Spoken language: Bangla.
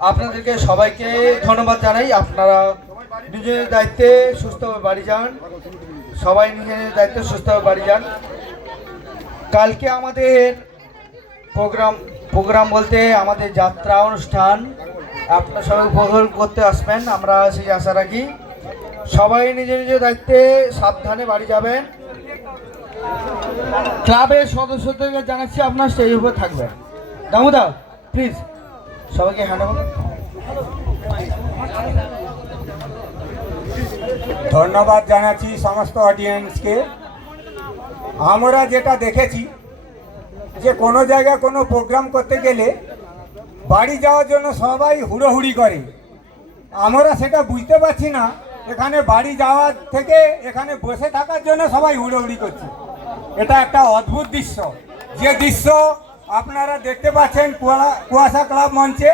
আপনাদেরকে সবাইকে ধন্যবাদ জানাই। আপনারা নিজের দায়িত্বে সুস্থভাবে বাড়ি যান, সবাই নিজের দায়িত্বে সুস্থভাবে বাড়ি যান। কালকে আমাদের প্রোগ্রাম বলতে আমাদের যাত্রা অনুষ্ঠান, আপনারা সবাই উপভোগ করতে আসবেন, আমরা সেই আশা রাখি। সবাই নিজের নিজের দায়িত্বে সাবধানে বাড়ি যাবেন। ক্লাবের সদস্যদেরকে জানাচ্ছি আপনার স্টেজ উপর থাকবেন। দামুদা প্লিজ সবাইকে হ্যান্ড ওভার। ধন্যবাদ জানাচ্ছি সমস্ত অডিয়েন্সকে। আমরা যেটা দেখেছি যে কোনো জায়গায় কোনো প্রোগ্রাম করতে গেলে বাড়ি যাওয়ার জন্য সবাই হুড়োহুড়ি করে। আমরা সেটা বুঝতে পারছি না, এখানে বাড়ি যাওয়ার থেকে এখানে বসে থাকার জন্য সবাই হুড়োহুড়ি করছে। এটা একটা অদ্ভুত দৃশ্য, যে দৃশ্য আপনারা দেখতে পাচ্ছেন কুয়াশা ক্লাব মঞ্চে।